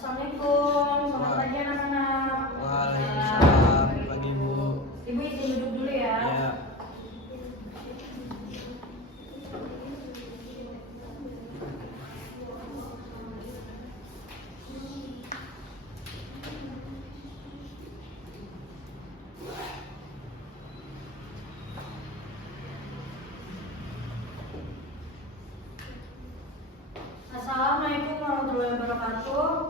Assalamualaikum, selamat pagi anak-anak. Waalaikumsalam, pagi Bu. Ibu izin duduk dulu ya. Ya. Assalamualaikum warahmatullahi wabarakatuh.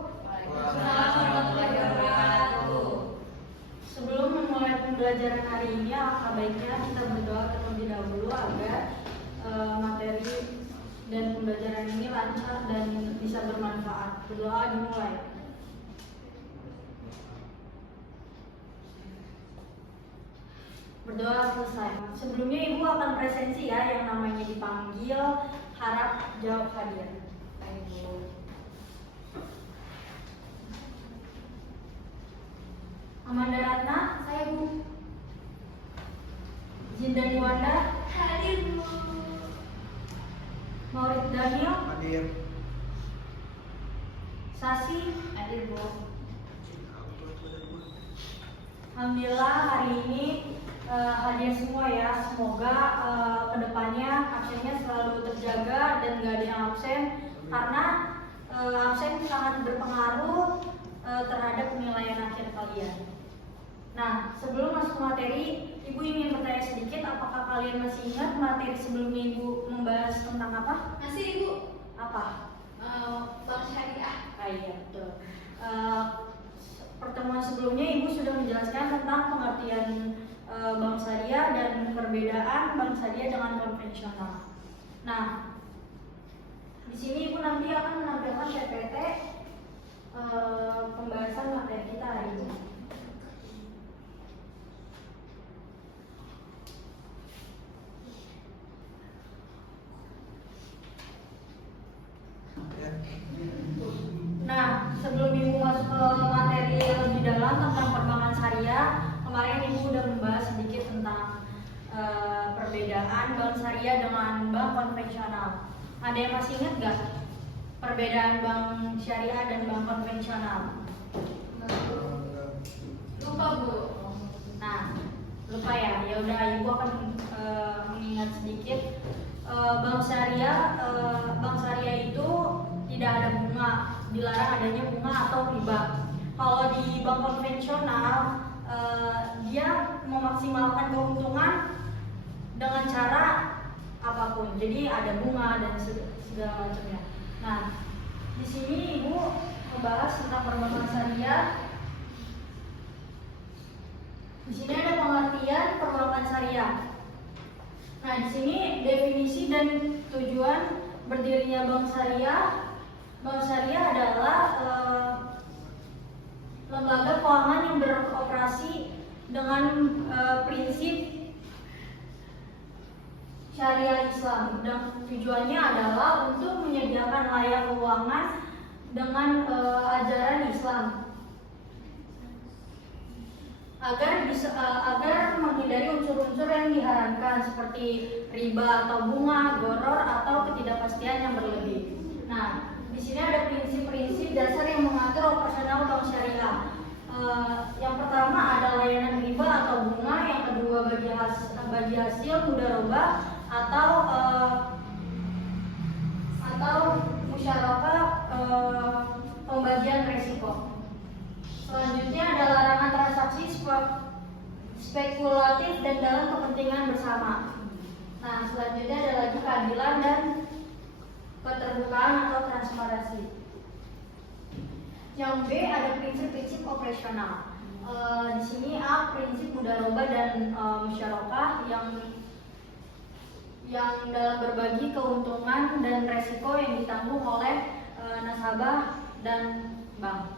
Sebelum memulai pembelajaran hari ini, alangkah baiknya kita berdoa terlebih dahulu agar materi dan pembelajaran ini lancar dan bisa bermanfaat. Berdoa dimulai. Berdoa selesai. Sebelumnya Ibu akan presensi ya, yang namanya dipanggil, harap jawab hadir. Amanda Ratna, saya Bu. Zindan Wanda, Hadir Bu. Maurid Daniel, Hadir. Sasi, Hadir Bu. Alhamdulillah hari ini hadir semua ya. Semoga kedepannya absennya selalu terjaga dan gak ada yang absen, karena absen sangat berpengaruh terhadap penilaian akhir kalian. Nah, sebelum masuk materi, Ibu ingin bertanya sedikit, apakah kalian masih ingat materi sebelumnya Ibu membahas tentang apa? Masih Ibu. Apa? Bank syariah. Iya, betul. Pertemuan sebelumnya Ibu sudah menjelaskan tentang pengertian bank syariah dan perbedaan bank syariah dengan konvensional. Nah, di sini Ibu nanti akan menampilkan PPT pembahasan materi kita hari ini. Nah, sebelum Ibu masuk ke materi lebih dalam tentang perbankan syariah, kemarin Ibu sudah membahas sedikit tentang perbedaan bank syariah dengan bank konvensional. Ada yang masih ingat nggak perbedaan bank syariah dan bank konvensional? Lupa Bu. Nah, lupa ya. Ya udah, Ibu akan mengingat sedikit. Bank syariah itu tidak ada bunga, dilarang adanya bunga atau riba. Kalau di bank konvensional, dia memaksimalkan keuntungan dengan cara apapun. Jadi ada bunga dan segala macamnya. Nah, di sini Ibu membahas tentang perbankan syariah. Di sini ada pengertian perbankan syariah. Nah, di sini definisi dan tujuan berdirinya bank syariah. Bank syariah adalah lembaga keuangan yang beroperasi dengan prinsip syariah Islam, dan tujuannya adalah untuk menyediakan layanan keuangan dengan ajaran Islam agar menghindari unsur-unsur yang diharamkan seperti riba atau bunga, goror atau ketidakpastian yang berlebih. Nah, di sini ada prinsip-prinsip dasar yang mengatur operasional bank syariah. Yang pertama ada layanan riba atau bunga, yang kedua bagi hasil mudharabah atau musyarakah pembagian resiko. Selanjutnya ada larangan transaksi spekulatif dan dalam kepentingan bersama. Nah, selanjutnya ada lagi keadilan dan keterbukaan atau transparansi. Yang B ada prinsip-prinsip operasional. Di sini A prinsip mudharabah dan musyarakah yang dalam berbagi keuntungan dan resiko yang ditanggung oleh nasabah dan bank.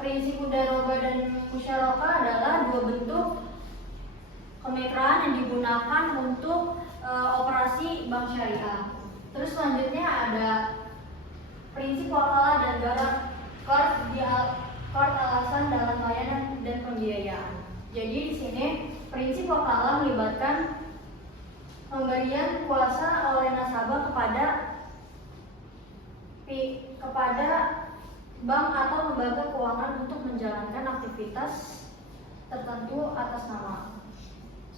Prinsip mudharabah dan musyarakah adalah dua bentuk kemitraan yang digunakan untuk operasi bank syariah. Terus selanjutnya ada prinsip wakalah dan kord alasan dalam layanan dan pembiayaan. Jadi di sini prinsip wakalah melibatkan pemberian kuasa oleh nasabah kepada bank atau lembaga keuangan untuk menjalankan aktivitas tertentu atas nama.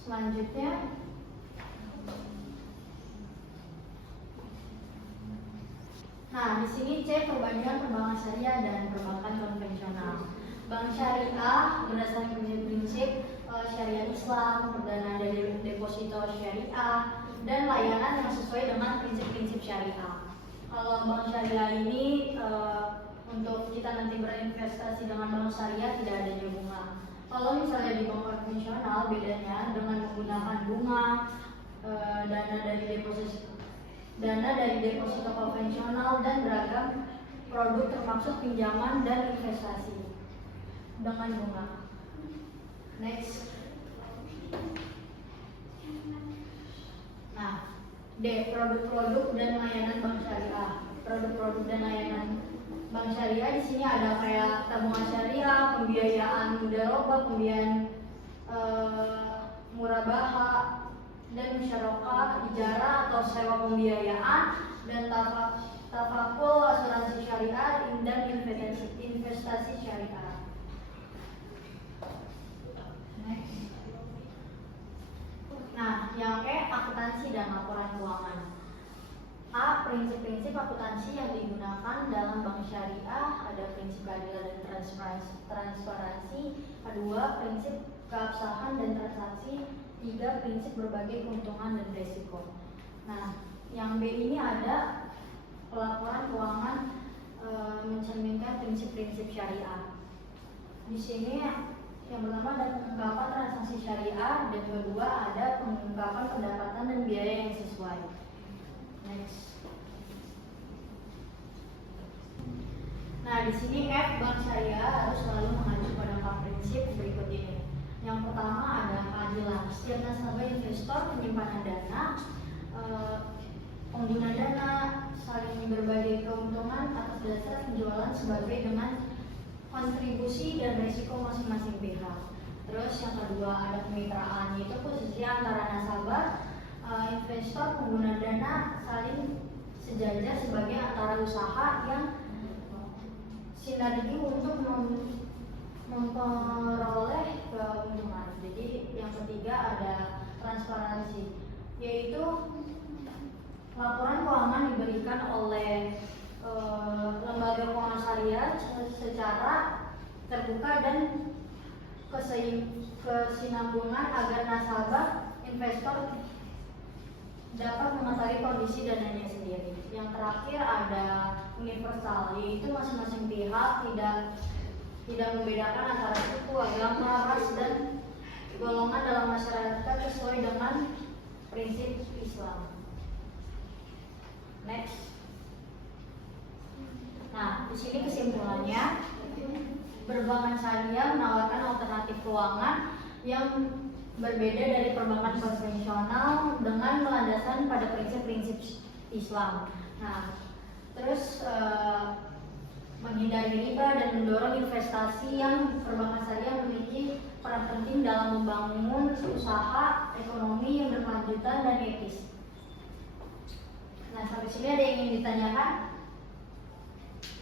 Selanjutnya, nah di sini C, perbandingan perbankan syariah dan perbankan konvensional. Bank syariah berdasarkan prinsip-prinsip syariah Islam, perdana dari deposito syariah, dan layanan yang sesuai dengan prinsip-prinsip syariah. Kalau bank syariah ini untuk kita nanti berinvestasi dengan bank syariah tidak adanya bunga. Kalau misalnya di bank konvensional bedanya dengan menggunakan bunga, dana dari deposito konvensional dan beragam produk termasuk pinjaman dan investasi dengan bunga. Next. Nah, D, produk-produk dan layanan bank syariah. Produk-produk dan layanan bank syariah di sini ada kayak tabungan syariah, pembiayaan mudharabah, pembiayaan murabahah, dan musyarakah, ijarah atau sewa pembiayaan, dan tafakul, asuransi syariah, dan investasi syariah. Next. Nah, yang E, akuntansi dan laporan keuangan. A, prinsip-prinsip akuntansi yang digunakan dalam bank syariah ada prinsip keadilan dan transparansi, kedua prinsip keabsahan dan transaksi, tiga prinsip berbagai keuntungan dan resiko. Nah, yang B ini ada pelaporan keuangan mencerminkan prinsip-prinsip syariah. Di sini yang pertama ada pengungkapan transaksi syariah, dan kedua ada pengungkapan pendapatan dan biaya yang sesuai. Next. Nah, di sini F, bank syariah harus selalu mengacu pada 4 prinsip berikut ini. Yang pertama ada keadilan. Setiap nasabah investor penyimpanan dana, pengguna dana saling berbagi keuntungan atas dasar penjualan sebagai dengan kontribusi dan risiko masing-masing pihak. Terus yang kedua ada kemitraan, yaitu posisi antara nasabah, investor, pengguna dana saling sejajar sebagai antara usaha yang sinergi untuk memperoleh keuntungan. Jadi yang ketiga ada transparansi, yaitu laporan keuangan diberikan oleh lembaga keuangan syariah secara terbuka dan kesinambungan agar nasabah investor dapat mengetahui kondisi dananya sendiri. Yang terakhir ada universal, yaitu masing-masing pihak tidak membedakan antara suku, agama, ras, dan golongan dalam masyarakat sesuai dengan prinsip Islam. Next. Nah, di sini kesimpulannya, perbankan syariah menawarkan alternatif keuangan yang berbeda dari perbankan konvensional dengan melandaskan pada prinsip-prinsip Islam. Nah, terus menghindari riba dan mendorong investasi yang perbankan syariah memiliki peran penting dalam membangun usaha ekonomi yang berkelanjutan dan etis. Nah, sampai sini ada yang ingin ditanyakan?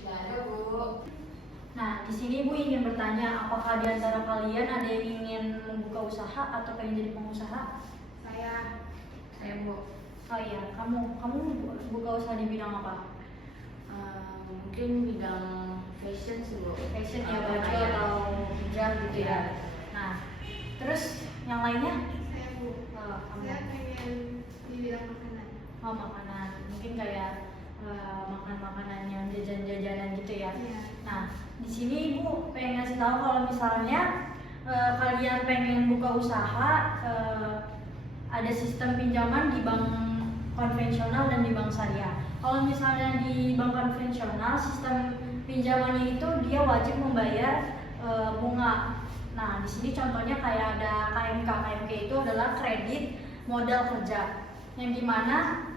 Gak ada, Bu. Nah, di sini Bu ingin bertanya, apakah di antara kalian ada yang ingin membuka usaha atau pengen jadi pengusaha? Saya Bu. Oh iya, kamu buka usaha di bidang apa? Mungkin bidang fashion sih, Bu. Fashion ya, baju atau hijab gitu ya. Nah, terus yang lainnya? Saya Bu. Oh, kamu. Saya pengen di bidang makanan. Oh, makanan. Mungkin kayak makan makanan yang jajan-jajanan gitu ya. Iya. Nah, di sini Ibu pengen ngasih tahu kalau misalnya kalian pengen buka usaha, ada sistem pinjaman di bank konvensional dan di bank syariah. Kalau misalnya di bank konvensional, sistem pinjamannya itu dia wajib membayar bunga. Nah, di sini contohnya kayak ada KMK. KMK itu adalah kredit modal kerja, yang dimana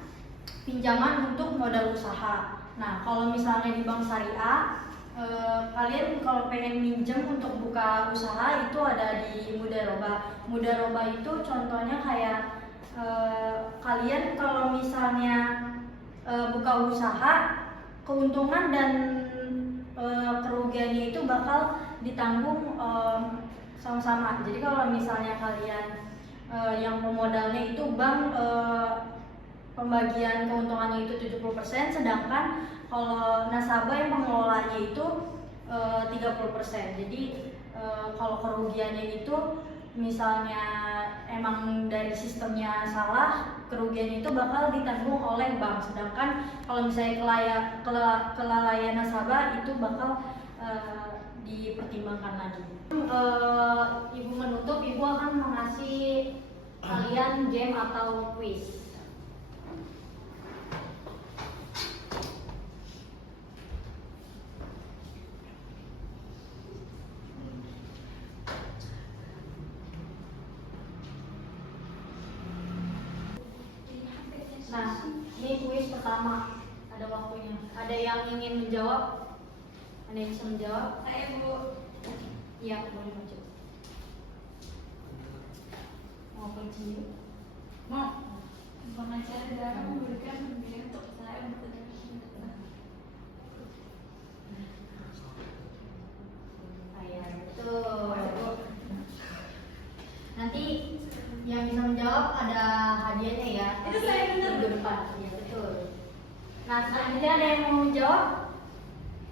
pinjaman untuk modal usaha. Nah, kalau misalnya di bank syariah, kalian kalau pengen minjem untuk buka usaha itu ada di mudharabah. Mudharabah itu contohnya kayak kalian kalau misalnya buka usaha, keuntungan dan kerugiannya itu bakal ditanggung sama-sama. Jadi kalau misalnya kalian yang pemodalnya itu bank, pembagian keuntungannya itu 70%, sedangkan kalau nasabah yang pengelolanya itu 30%. Jadi kalau kerugiannya itu misalnya emang dari sistemnya salah, kerugian itu bakal ditanggung oleh bank. Sedangkan kalau misalnya kelalaian nasabah itu bakal dipertimbangkan lagi. Ibu menutup, ibu akan mengasih kalian game atau quiz. Nah, ini kuis pertama, ada waktunya. Ada yang ingin menjawab? Ada yang bisa menjawab? Saya Bu. Iya, boleh maju. Mau kunci? Mau. Pengacara negara memberikan pembiayaan untuk saya berkenan. Iya, betul. Nanti yang bisa menjawab ada hadiahnya ya. Itu saya benar. Minggu depan. Iya, betul. Nah, selanjutnya ada yang mau menjawab?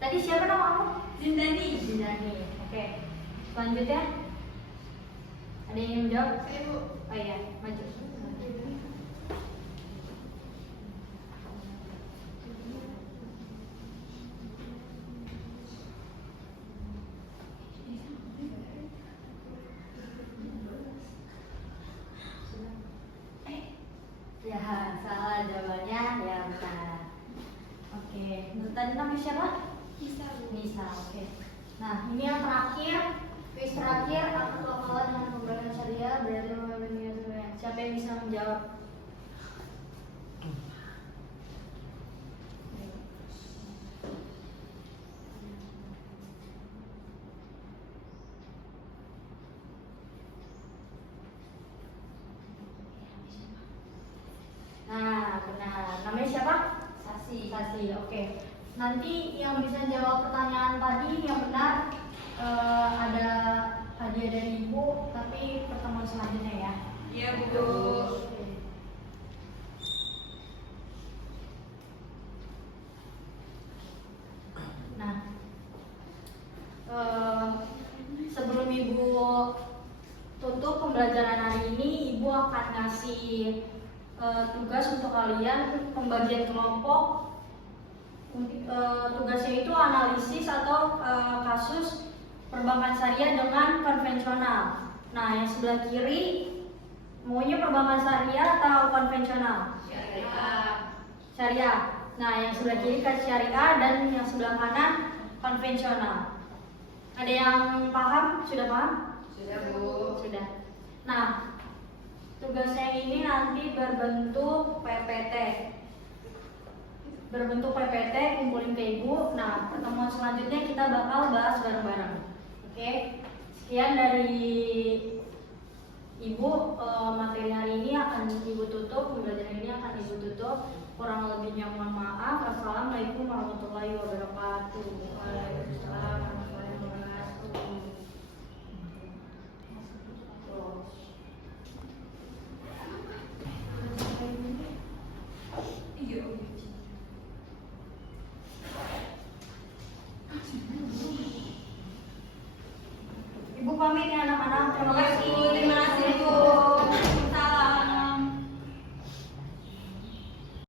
Tadi siapa nama kamu? Zindani. Zindani. Oke. Selanjutnya ada yang ingin menjawab? Saya Bu. Oh iya, maju. Ya, salah jawabannya ya benar. Oke, tadi namanya siapa? Bisa Bu. Nisa, oke. Nah, ini yang terakhir, quiz terakhir, aku kalah dengan pembayaran syariah, berarti pembayaran. Siapa yang bisa menjawab? Nah, benar. Namanya siapa? Sasi. Sasi, oke. Nanti yang bisa jawab pertanyaan tadi yang benar ada hadiah dari ibu, tapi pertemuan selanjutnya ya. Iya Bu. Oke. Nah, sebelum ibu tutup pembelajaran hari ini, ibu akan ngasih tugas untuk kalian, pembagian kelompok. Tugasnya itu analisis atau kasus perbankan syariah dengan konvensional. Nah, yang sebelah kiri maunya perbankan syariah atau konvensional? Syariah. Syariah. Nah, yang sebelah kiri kan syariah dan yang sebelah kanan konvensional. Ada yang paham? Sudah paham? Sudah Bu. Sudah. Nah, tugasnya ini nanti berbentuk PPT. Kumpulin ke ibu. Nah, pertemuan selanjutnya kita bakal bahas bareng-bareng. Oke. Sekian dari ibu, materi hari ini akan ibu tutup, pembelajaran ini akan ibu tutup. Kurang lebihnya mohon maaf. Assalamualaikum warahmatullahi wabarakatuh. Waalaikumsalam warahmatullahi wabarakatuh. Ibu pamit ya anak-anak. Terima kasih. Terima kasih, Bu. Assalamualaikum.